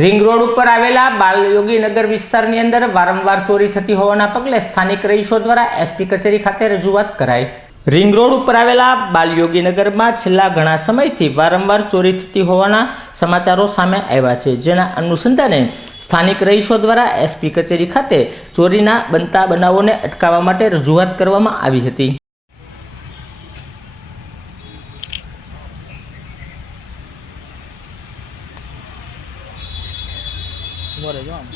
Ring road ઉપર આવેલા બાલયોગી નગર વિસ્તારની અંદર વારંવાર ચોરી થતી હોવાના પગલે સ્થાનિક રહીશો દ્વારા એસપી કચેરી ખાતે રજૂઆત કરાઈ. રિંગ રોડ ઉપર આવેલા બાલયોગી નગરમાં છેલ્લા ઘણા સમયથી વારંવાર ચોરી થતી હોવાના સમાચારો સામે આવ્યા છે, જેના અનુસંધાને સ્થાનિક રહીશો દ્વારા એસપી કચેરી ખાતે ચોરીના બનતા બનાવોને અટકાવવા માટે રજૂઆત કરવામાં આવી હતી. ઊભો રહેજો આમ.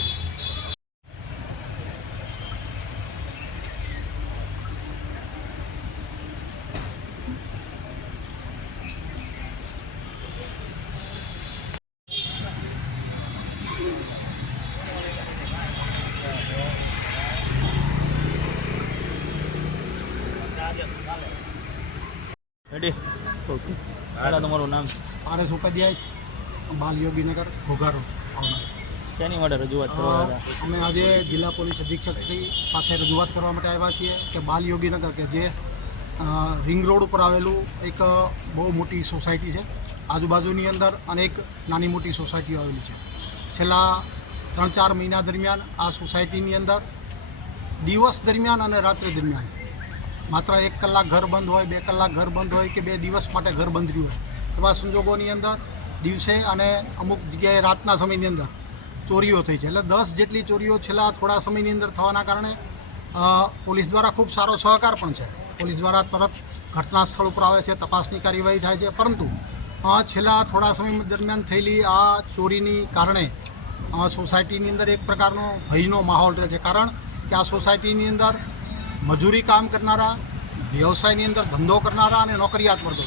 રેડી ઓકે તમારું નામ આર એસ ઉપાધ્યાય બાલ યોગીનગર ઘોઘારો આવનાર શેની માટે રજૂઆત કરવા હતા? અમે આજે જિલ્લા પોલીસ અધિક્ષક શ્રી પાસે રજૂઆત કરવા માટે આવ્યા છીએ કે બાલ યોગીનગર કે જે રિંગ રોડ ઉપર આવેલું એક બહુ મોટી સોસાયટી છે. આજુબાજુની અંદર અનેક નાની મોટી સોસાયટીઓ આવેલી છે. છેલ્લા ત્રણ ચાર મહિના દરમિયાન આ સોસાયટીની અંદર દિવસ દરમિયાન અને રાત્રિ દરમિયાન માત્ર એક કલાક ઘર બંધ હોય બે કલાક ઘર બંધ હોય કે બે દિવસ માટે ઘર બંધ રહ્યું હોય. એવા સંજોગોની અંદર દિવસે અને અમુક જગ્યાએ રાતના સમયની અંદર ચોરીઓ થઈ છે. એટલે દસ જેટલી ચોરીઓ છેલ્લા થોડા સમયની અંદર થવાના કારણે પોલીસ દ્વારા ખૂબ સારો સહકાર પણ છે. પોલીસ દ્વારા તરત ઘટના સ્થળ ઉપર આવે છે, તપાસની કાર્યવાહી થાય છે. પરંતુ છેલ્લા થોડા સમય દરમિયાન થયેલી આ ચોરીની કારણે સોસાયટીની અંદર એક પ્રકારનો ભયનો માહોલ રહે છે. કારણ કે આ સોસાયટીની અંદર મજૂરી કામ કરનારા, વ્યવસાયની અંદર ધંધો કરનારા અને નોકરિયાત વર્ગો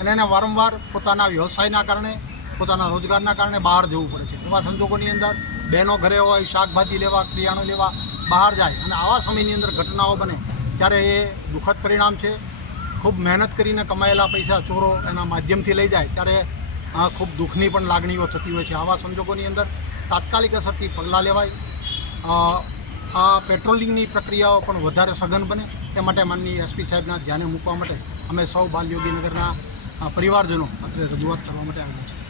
અને એને વારંવાર પોતાના વ્યવસાયના કારણે પોતાના રોજગારના કારણે બહાર જવું પડે છે. એવા સંજોગોની અંદર બહેનો ઘરે હોય, શાકભાજી લેવા ક્રિયાણું લેવા, બહાર જાય અને આવા સમયની અંદર ઘટનાઓ બને ત્યારે એ દુઃખદ પરિણામ છે. ખૂબ મહેનત કરીને કમાયેલા પૈસા ચોરો એના માધ્યમથી લઈ જાય ત્યારે ખૂબ દુઃખની પણ લાગણીઓ થતી હોય છે. આવા સંજોગોની અંદર તાત્કાલિક અસરથી પગલાં લેવાય. આ પેટ્રોલિંગની પ્રક્રિયાઓ પણ વધારે સઘન બને. તે માટે માનનીય એસપી સાહેબના ધ્યાને મૂકવા માટે અમે સૌ બાલયોગીનગરના પરિવારજનો અત્રે રજૂઆત કરવા માટે આવ્યા છીએ.